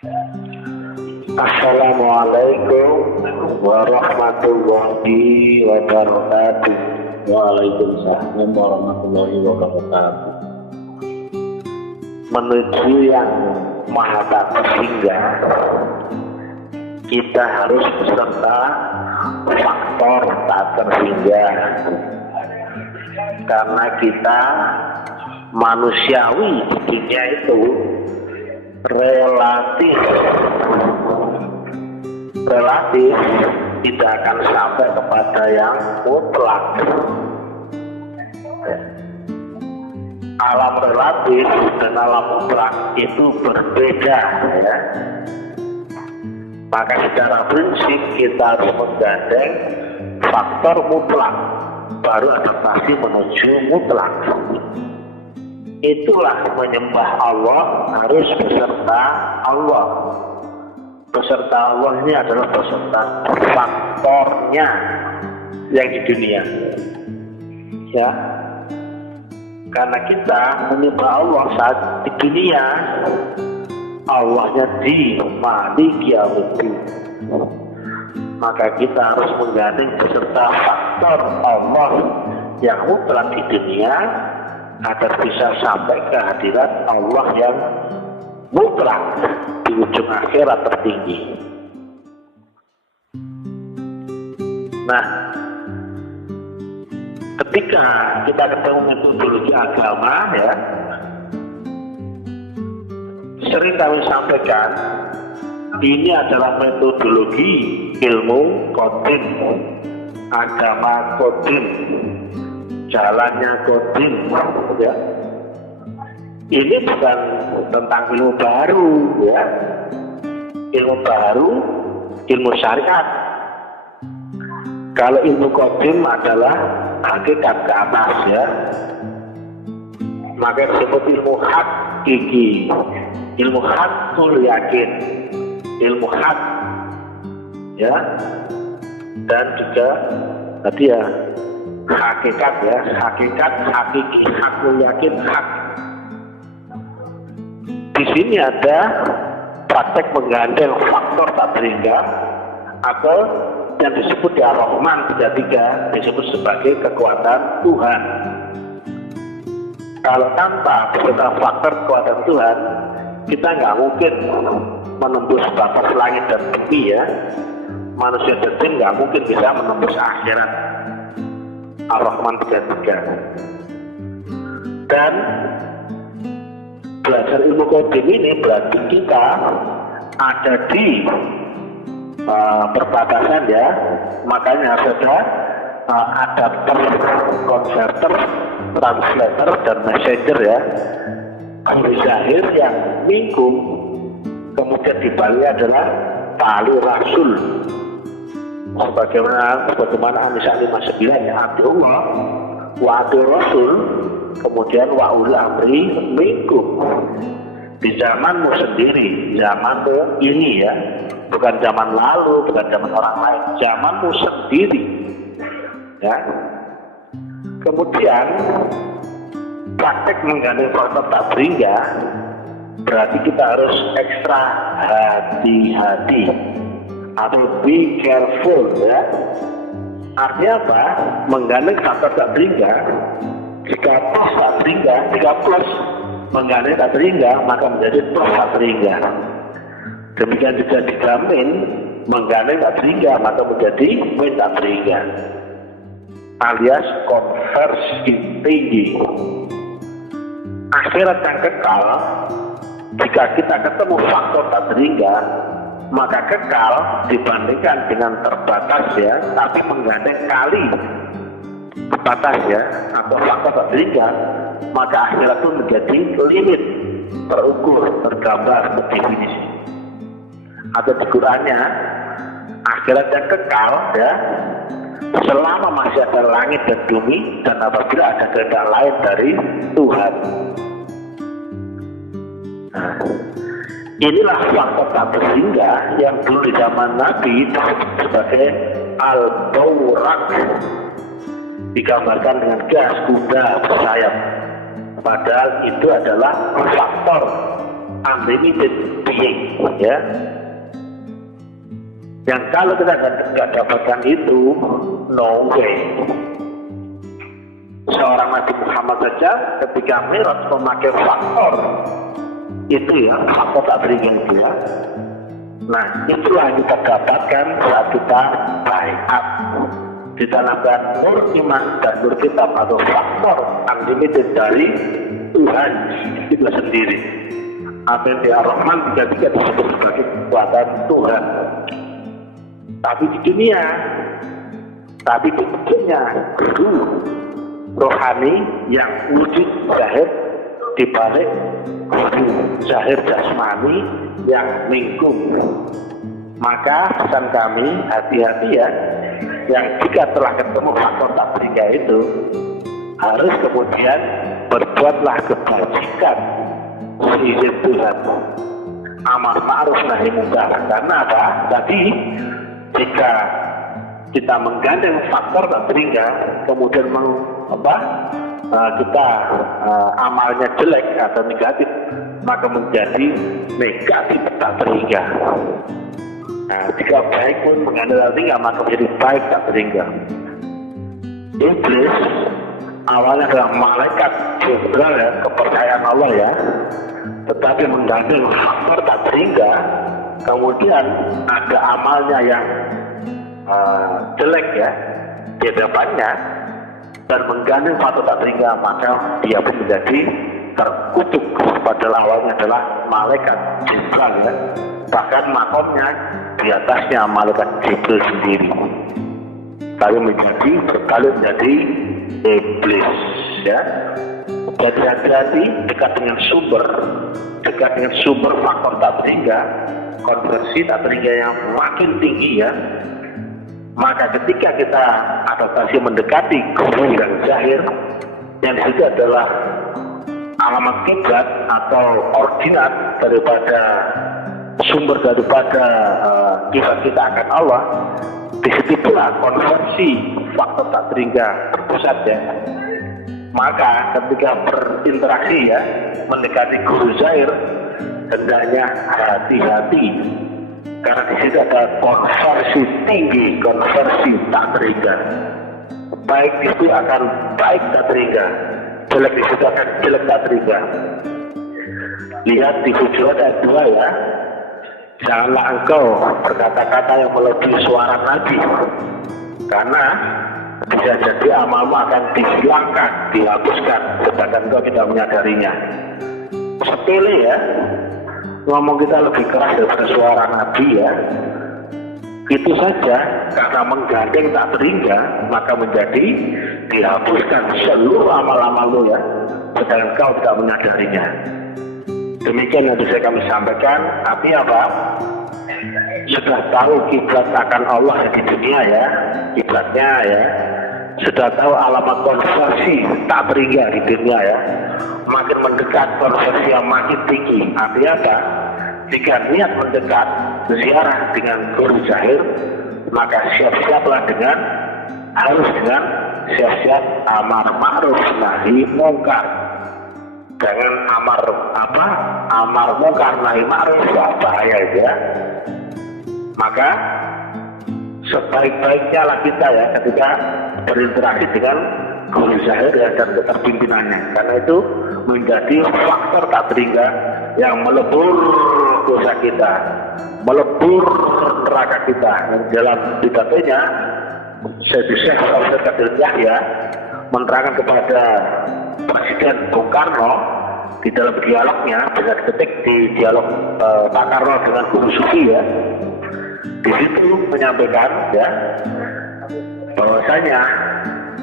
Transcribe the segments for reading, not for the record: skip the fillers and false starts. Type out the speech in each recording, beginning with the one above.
Assalamualaikum warahmatullahi wabarakatuh. Waalaikumsalam warahmatullahi wabarakatuh. Menuju yang maha tak terhingga, kita harus beserta faktor tak terhingga. Karena kita manusiawi di dunia itu relatif tidak akan sampai kepada yang mutlak. Alam relatif dan alam mutlak itu berbeda, ya. Maka secara prinsip kita harus menggandeng faktor mutlak, baru adaptasi menuju mutlak. Itulah menyembah Allah harus beserta Allah. Beserta Allah ini adalah beserta faktornya yang di dunia, ya. Karena kita menyembah Allah saat di dunia, Allahnya di Maliki Yaumiddin, maka kita harus menggandeng beserta faktor Allah yang mutlak di dunia agar bisa sampai kehadiran Allah yang mutlak di ujung akhirat tertinggi. Nah, ketika kita ketemu metodologi agama, ya, sering kami sampaikan ini adalah metodologi ilmu qadim, agama qadim, jalannya qadim, ya. Ini bukan tentang ilmu baru, ya. Ilmu baru, ilmu syariat. Kalau ilmu qadim adalah hakikat ke atas, ya. Maka disebut ilmu hakiki, ilmu hakul yakin, ilmu hak, ya. Dan juga tadi ya hakikat, ya, hakikat, hakiki, hakul yakin, hak. Di sini ada praktek menggandeng faktor tak terhingga atau yang disebut di Ar-Rahman 33 disebut sebagai kekuatan Tuhan. Kalau tanpa beserta faktor kekuatan Tuhan, kita nggak mungkin menembus batas langit dan bumi, ya. Manusia dan jin nggak mungkin bisa menembus akhirat. Ar-Rahman 33. Dan belajar ilmu qadim ini berarti kita ada di perbatasan, ya. Makanya harus ada adapter, konverter, translator, dan messenger, ya. Ahli zahir yang mingkum, kemudian di Bali adalah tali rasul. Sebagaimana An-Nisa 59, ya, ati Allah wa ati rasul, kemudian wa ulil amri minkum. Di zamanmu sendiri, zamanmu ini, ya, bukan zaman lalu, bukan zaman orang lain, zamanmu sendiri, ya. Kemudian praktek menggandeng faktor tak terhingga berarti kita harus ekstra hati-hati atau be careful, ya. Artinya apa? Menggandeng faktor tak terhingga, jika plus tak terhingga, jika plus menggandeng tak terhingga, maka menjadi plus tak terhingga. Demikian juga dijamin menggandeng tak terhingga, maka menjadi min tak terhingga, alias konversi tinggi. Akhirat yang kekal, jika kita ketemu faktor tak terhingga, maka kekal dibandingkan dengan terbatas, ya, tapi menggandeng kali terbatas, ya, atau faktor tak terhingga, maka akhirat itu menjadi limit, terukur, tergambar, terdefinisi. Atau di Qurannya, akhirat yang kekal, ya, selama masih ada langit dan bumi, dan apabila ada kehendak lain dari Tuhan. Nah, inilah faktor tak terhingga yang dulu di zaman Nabi disebut sebagai al-baurak, digambarkan dengan gas kuda bersayap. Padahal itu adalah faktor unlimited, being, ya. Yang kalau kita nggak dapatkan itu, no way. Seorang Nabi Muhammad saja ketika Mi'raj memakai faktor itu ya, faktor tak berikan itu ya. Nah, itulah yang kita dapatkan saat kita baiat. Ditanamkan nur iman dan nur kitab atau faktor unlimited dari Tuhan itu sendiri. Apa yang Ar-Rahman tiga-tiga disebut sebagai kekuatan Tuhan. Tapi di dunia guru rohani yang wujud zahir dibalik wujud zahir jasmani yang minggung. Maka pesan kami, hati-hati ya, yang jika telah ketemu faktor tak beriga itu harus kemudian berbuatlah kebajikan seizin Tuhan, amar ma'ruf nahi munkar. Karena apa? Tadi jika kita menggandeng faktor tak beriga, kemudian kita amalnya jelek atau negatif, maka menjadi negatif tak beriga. Nah, jika baik pun mengandung tak beriga, maka menjadi baik tak beriga. Iblis awalnya adalah malaikat jenderal ya, kepercayaan Allah ya, tetapi menggandeng faktor tak beriga, kemudian ada amalnya yang jelek ya di hadapannya dan menggandeng faktor tak beriga, maka dia pun menjadi terkutuk. Padahal awalnya adalah malaikat jenderal ya, bahkan makomnya di atasnya malaikat Jibril sendiri, tapi menjadi berkali menjadi iblis ya. Jadi hati-hati dekat dengan sumber faktor tak beriga, konversi tak beriga yang makin tinggi ya. Maka ketika kita adaptasi mendekati guru yang zahir, yang disitu adalah alamat kiblat atau ordinat daripada sumber daripada kiblat kita akan Allah, disitu pula konversi faktor tak beriga berpusat ya. Maka ketika berinteraksi ya, mendekati guru zahir, hendaknya hati-hati. Karena di situ ada konversi tinggi, konversi tak beriga. Baik itu akan baik tak beriga, jelek di situ akan jelek tak beriga. Lihat di Hujurat ayat 2 ya. Janganlah engkau berkata-kata yang melebihi suara Nabi, karena bisa jadi amalmu akan dihilangkan, dihapuskan, sedangkan engkau tidak menyadarinya. Sepele ya, ngomong kita lebih keras daripada suara Nabi ya. Itu saja, karena menggandeng tak beriga, maka menjadi dihapuskan seluruh amal-amalmu ya, sedangkan engkau tidak menyadarinya. Demikian yang bisa kami sampaikan. Artinya apa? Sudah tahu kiblat akan Allah di dunia ya, kiblatnya ya. Sudah tahu alamat konversi tak beriga di dunia ya. Makin mendekat konversi yang makin tinggi. Artinya apa? Jika niat mendekat ziarah dengan guru zahir, maka siap-siaplah harus dengan siap-siap amar ma'ruf nahi munkar. Jangan amar munkar nahi ma'ruf, bahaya ya. Maka sebaik-baiknya lah kita ya ketika berinteraksi dengan guru zahir ya, dan keterpimpinannya, karena itu menjadi faktor tak beriga yang melebur dosa kita, melebur neraka kita. Dalam pidatonya Syekh Al Qadir Yahya menerangkan kepada Presiden Bung Karno di dalam dialognya, bisa diketik di dialog Pak Karno dengan guru sufi ya. Di situ menyampaikan ya bahwasanya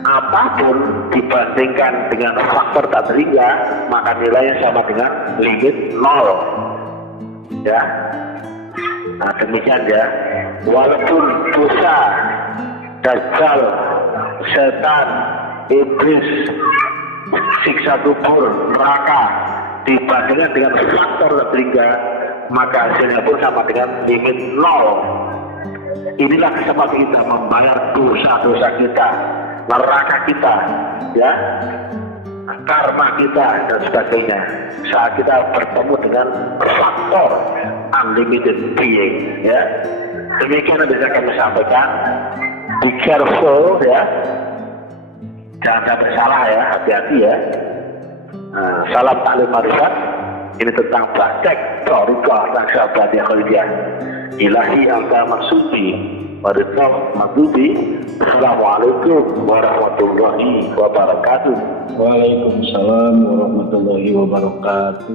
apapun dibandingkan dengan faktor tak beriga, maka nilainya sama dengan limit 0 ya. Nah demikian ya, walaupun dosa, dajjal, setan, iblis, siksa kubur, neraka dibandingkan dengan faktor tak beriga, maka hasilnya pun sama dengan limit 0. Inilah kesempatan kita membayar dosa-dosa kita, neraka kita ya. karma kita dan sebagainya saat kita bertemu dengan faktor unlimited being, ya. Demikian yang bisa kami sampaikan. Be careful, ya, jangan sampai salah, ya, hati-hati, ya. Salam taklim marifat. Ini tentang praktek Thariqah Naqsyabandiyah Khalidiyah. Ilahi anta maksudi waridna maghdubi. Assalamualaikum warahmatullahi wabarakatuh. Waalaikumsalam warahmatullahi wabarakatuh.